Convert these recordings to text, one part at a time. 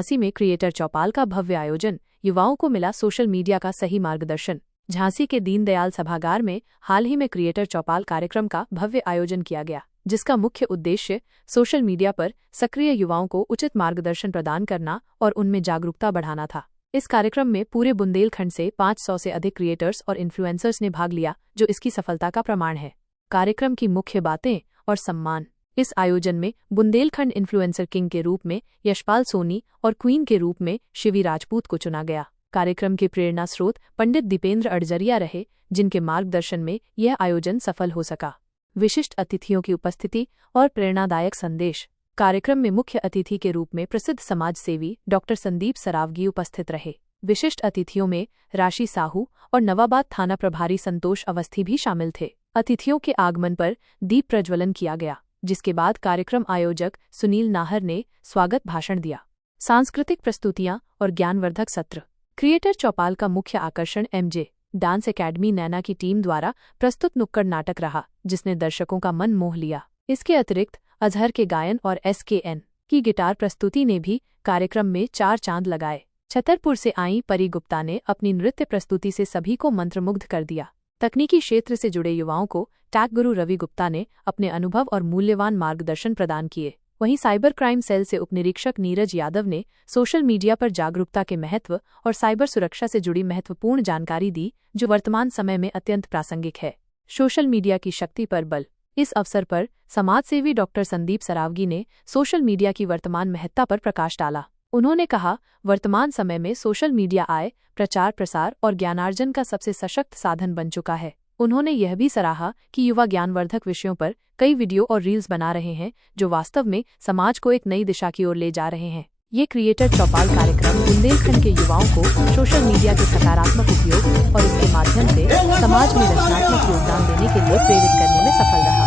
झांसी में क्रिएटर चौपाल का भव्य आयोजन, युवाओं को मिला सोशल मीडिया का सही मार्गदर्शन। झांसी के दीनदयाल सभागार में हाल ही में क्रिएटर चौपाल कार्यक्रम का भव्य आयोजन किया गया, जिसका मुख्य उद्देश्य सोशल मीडिया पर सक्रिय युवाओं को उचित मार्गदर्शन प्रदान करना और उनमें जागरूकता बढ़ाना था। इस कार्यक्रम में पूरे बुंदेलखंड से 500 से अधिक क्रिएटर्स और इन्फ्लुएंसर्स ने भाग लिया, जो इसकी सफलता का प्रमाण है। कार्यक्रम की मुख्य बातें और सम्मान। इस आयोजन में बुंदेलखंड इन्फ्लुएंसर किंग के रूप में यशपाल सोनी और क्वीन के रूप में शिवी राजपूत को चुना गया। कार्यक्रम के प्रेरणा स्रोत पंडित दीपेंद्र अड़जरिया रहे, जिनके मार्गदर्शन में यह आयोजन सफल हो सका। विशिष्ट अतिथियों की उपस्थिति और प्रेरणादायक संदेश। कार्यक्रम में मुख्य अतिथि के रूप में प्रसिद्ध समाज सेवी डॉक्टर संदीप सरावगी उपस्थित रहे। विशिष्ट अतिथियों में राशि साहू और नवाबाद थाना प्रभारी संतोष अवस्थी भी शामिल थे। अतिथियों के आगमन पर दीप प्रज्वलन किया गया, जिसके बाद कार्यक्रम आयोजक सुनील नाहर ने स्वागत भाषण दिया। सांस्कृतिक प्रस्तुतियां और ज्ञानवर्धक सत्र। क्रिएटर चौपाल का मुख्य आकर्षण एमजे डांस एकेडमी नैना की टीम द्वारा प्रस्तुत नुक्कड़ नाटक रहा, जिसने दर्शकों का मन मोह लिया। इसके अतिरिक्त अजहर के गायन और SKN की गिटार प्रस्तुति ने भी कार्यक्रम में 4 चांद लगाए। छतरपुर से आई परी गुप्ता ने अपनी नृत्य प्रस्तुति से सभी को मंत्रमुग्ध कर दिया। तकनीकी क्षेत्र से जुड़े युवाओं को टैग गुरु रवि गुप्ता ने अपने अनुभव और मूल्यवान मार्गदर्शन प्रदान किए। वहीं साइबर क्राइम सेल से उपनिरीक्षक नीरज यादव ने सोशल मीडिया पर जागरूकता के महत्व और साइबर सुरक्षा से जुड़ी महत्वपूर्ण जानकारी दी, जो वर्तमान समय में अत्यंत प्रासंगिक है। सोशल मीडिया की शक्ति पर बल। इस अवसर पर समाजसेवी डॉक्टर संदीप सरावगी ने सोशल मीडिया की वर्तमान महत्ता पर प्रकाश डाला। उन्होंने कहा, वर्तमान समय में सोशल मीडिया आय, प्रचार प्रसार और ज्ञानार्जन का सबसे सशक्त साधन बन चुका है। उन्होंने यह भी सराहा कि युवा ज्ञानवर्धक विषयों पर कई वीडियो और रील्स बना रहे हैं, जो वास्तव में समाज को एक नई दिशा की ओर ले जा रहे हैं। ये क्रिएटर चौपाल कार्यक्रम बुंदेलखंड के युवाओं को सोशल मीडिया के सकारात्मक उपयोग और इसके माध्यम से समाज में रचनात्मक योगदान देने के लिए प्रेरित करने में सफल रहा।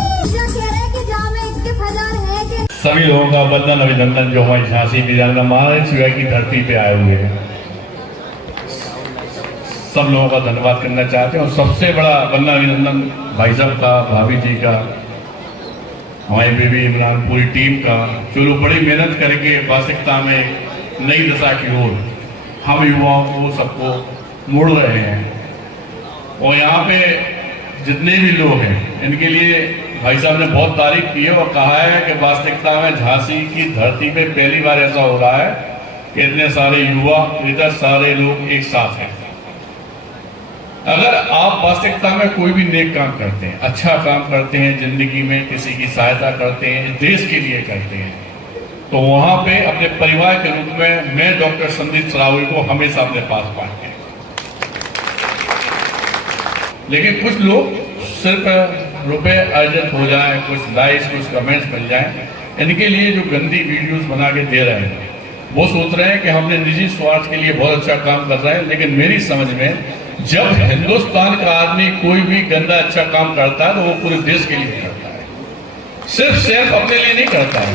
सभी लोगों का वंदन अभिनंदन, जो हमारी झांसी वीरांगना महारानी शिवाई की धरती पे आए हुए हैं। सब लोगों का धन्यवाद करना चाहते हैं और सबसे बड़ा वंदन अभिनंदन भाई साहब का, भाभी जी का, हमारी बेबी इमरान, पूरी टीम का, जो लोग बड़ी मेहनत करके वास्तविकता में नई दशा की ओर हम युवाओं को सबको मोड़ रहे हैं। और यहाँ पे जितने भी लोग हैं, इनके लिए भाई साहब ने बहुत तारीफ की है और कहा है कि वास्तविकता में झांसी की धरती पे पहली बार ऐसा हो रहा है कि इतने सारे युवा, इतने सारे लोग एक साथ हैं। अगर आप वास्तविकता में कोई भी नेक काम करते हैं, अच्छा काम करते हैं, जिंदगी में किसी की सहायता करते हैं, देश के लिए करते हैं, तो वहां पे अपने परिवार के रूप में मैं डॉक्टर संदीप सरावगी को हमेशा अपने पास पाएंगे। लेकिन कुछ लोग सिर्फ रुपए अर्जित हो जाए, कुछ लाइक्स, कुछ कमेंट्स मिल जाए, इनके लिए जो गंदी वीडियोस बना के दे रहे हैं, वो सोच रहे हैं कि हमने निजी स्वार्थ के लिए बहुत अच्छा काम कर रहे हैं। लेकिन मेरी समझ में जब हिंदुस्तान का आदमी कोई भी गंदा अच्छा काम करता है तो वो पूरे देश के लिए करता है, सिर्फ अपने लिए नहीं करता है।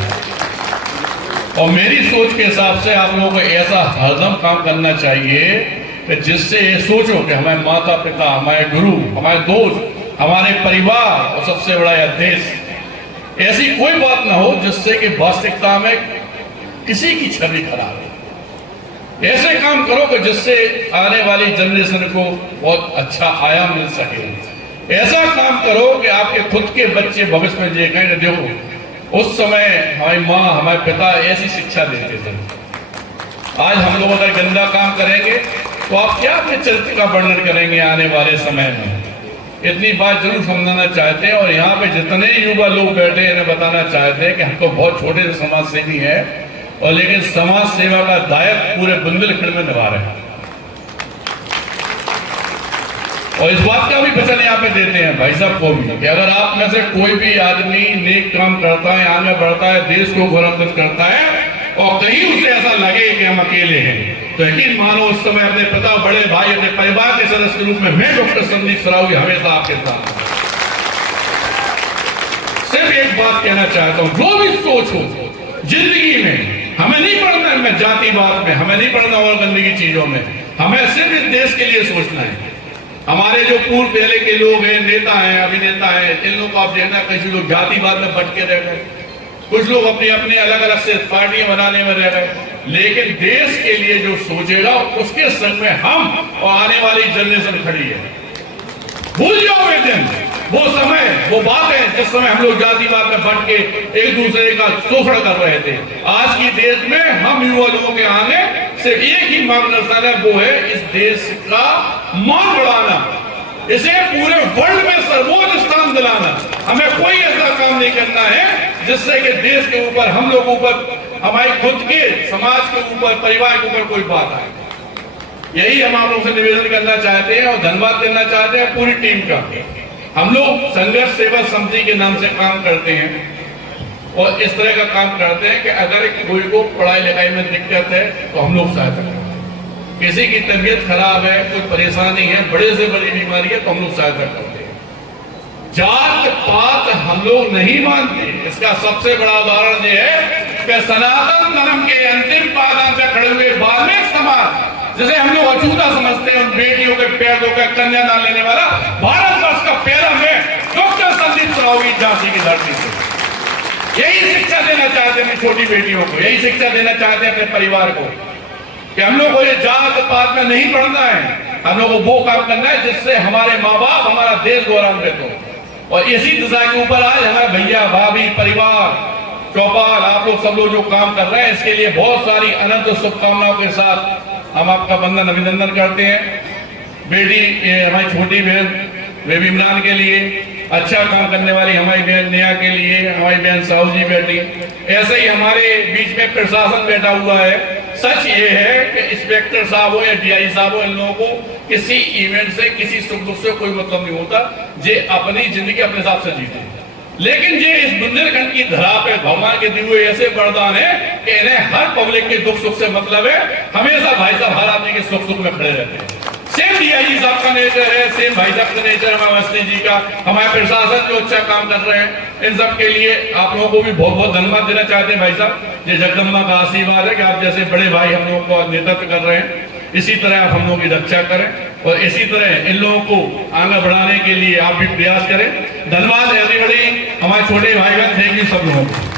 और मेरी सोच के हिसाब से आप लोगों को ऐसा हरदम काम करना चाहिए कि जिससे ये सोचो कि हमारे माता पिता, हमारे गुरु, हमारे दोस्त, हमारे परिवार और सबसे बड़ा यह देश, ऐसी कोई बात ना हो जिससे कि वास्तविकता में किसी की छवि खराब हो। ऐसे काम करो कि जिससे आने वाली जनरेशन को बहुत अच्छा आयाम मिल सके। ऐसा काम करो कि आपके खुद के बच्चे भविष्य में देखें, देखो उस समय हमारी माँ, हमारे पिता ऐसी शिक्षा देते थे। आज हम लोग अगर गंदा काम करेंगे तो आप क्या अपने चरित्र का वर्णन करेंगे आने वाले समय में। इतनी बात जरूर समझाना चाहते हैं। और यहाँ पे जितने युवा लोग बैठे हैं, इन्हें बताना चाहते हैं कि हम तो बहुत छोटे से समाज सेवी हैं, और लेकिन समाज सेवा का दायित्व पूरे बुंदेलखंड में निभा रहे हैं। और इस बात का भी वचन यहाँ पे देते हैं भाई साहब को भी कि अगर आप में से कोई भी आदमी नेक काम करता है, आगे बढ़ता है, देश को गौरवान्वित करता है, और कहीं उसे ऐसा लगे कि हम अकेले हैं, तो यकीन मानो उस समय अपने पिता, बड़े भाई, अपने परिवार के सदस्य के रूप में मैं डॉक्टर संदीप सरावगी हमेशा आपके साथ। सिर्फ एक बात कहना चाहता हूं, जो भी सोच हो जिंदगी में, हमें नहीं पढ़ना है जातिवाद में, हमें नहीं पढ़ना और गंदगी चीजों में, हमें सिर्फ इस देश के लिए सोचना है। हमारे जो पूर्व पहले के लोग हैं, नेता हैं, अभिनेता हैं, इन लोगों को आप देखना कैसे लोग जातिवाद में भटके रह गए, कुछ लोग अपनी अपनी अलग अलग से पार्टियां बनाने में रह गए। लेकिन देश के लिए जो सोचेगा उसके संग में हम और आने वाली जनरेशन खड़ी है। भूल जाओ वे दिन, वो समय, वो बातें जिस समय हम लोग जातिवाद में बंट के एक दूसरे का शोषण कर रहे थे। आज की देश में हम युवा लोगों के आगे सिर्फ एक ही मार्गदर्शन है, वो है इस देश का मान बढ़ाना, इसे पूरे वर्ल्ड में सर्वोच्च स्थान दिलाना। हमें कोई ऐसा काम नहीं करना है जिससे कि देश के ऊपर, हम लोगों पर, हमारे खुद के समाज के ऊपर, परिवार के ऊपर कोई बात आए। यही हम आप लोगों से निवेदन करना चाहते हैं और धन्यवाद देना चाहते हैं पूरी टीम का। हम लोग संघर्ष सेवा समिति के नाम से काम करते हैं और इस तरह का काम करते हैं कि अगर कोई को पढ़ाई लिखाई में दिक्कत है तो हम लोग सहायता करते हैं। किसी की तबीयत खराब है, कोई परेशानी है, बड़े से बड़ी बीमारी है तो हम लोग सहायता करते हैं। जात पात हम लोग नहीं मानते। इसका सबसे बड़ा उदाहरण यह है कि सनातन धर्म के अंतिम पादान से खड़े हुए वाल्मीकि समाज, जिसे हम लोग अछूता समझते हैं, उन बेटियों के पैर धोकर कन्यादान लेने वाला भारतवर्ष का पहला में डॉक्टर संदीप सरावगी झांसी की धरती से यही शिक्षा देना चाहते हैं छोटी बेटियों को, यही शिक्षा देना चाहते हैं अपने परिवार को कि हम लोग को ये जात पात में नहीं पढ़ना है। हम लोग को वो काम करना है जिससे हमारे माँ बाप, हमारा देश गौरवान्वित हो। और इसी दिशा के ऊपर आज हमारे भैया, भाभी, परिवार, चौपाल, आप लोग सब लोग जो काम कर रहे हैं, इसके लिए बहुत सारी अनंत शुभकामनाओं के साथ हम आपका वंदन अभिनंदन करते हैं। बेटी, हमारी छोटी बहन बेबी इमरान के लिए, अच्छा काम करने वाली हमारी बहन नेहा के लिए, हमारी बहन साहू जी बैठी, ऐसे ही हमारे बीच में प्रशासन बैठा हुआ है। सच ये है कि इंस्पेक्टर साहब हो या डीआई साहब हो, इन लोगों को किसी इवेंट से, किसी सुख दुख से कोई मतलब नहीं होता। जे अपनी जिंदगी अपने हिसाब से जीते, लेकिन ये इस बुंदेलखंड की धरा पे भगवान के दिए हुए ऐसे वरदान है कि इन्हें हर पब्लिक के दुख सुख से मतलब है। हमेशा भाई साहब हर आदमी के सुख सुख में खड़े रहते हैं। सेम डीआईजी साहब का नेचर है, सेम भाई साहब का नेचर हमारे अवस्थी जी का, हमारे प्रशासन जो अच्छा काम कर रहे हैं, इन सब के लिए आप लोगों को भी बहुत बहुत धन्यवाद देना चाहते हैं। भाई साहब, ये जगदम्बा का आशीर्वाद है कि आप जैसे बड़े भाई हम लोगों को नेतृत्व कर रहे हैं। इसी तरह आप हम लोगों की रक्षा करें और इसी तरह इन लोगों को आगे बढ़ाने के लिए आप भी प्रयास करें। धन्यवाद एवरीबॉडी, हमारे छोटे भाई बहन, थैंक यू सब लोगों को।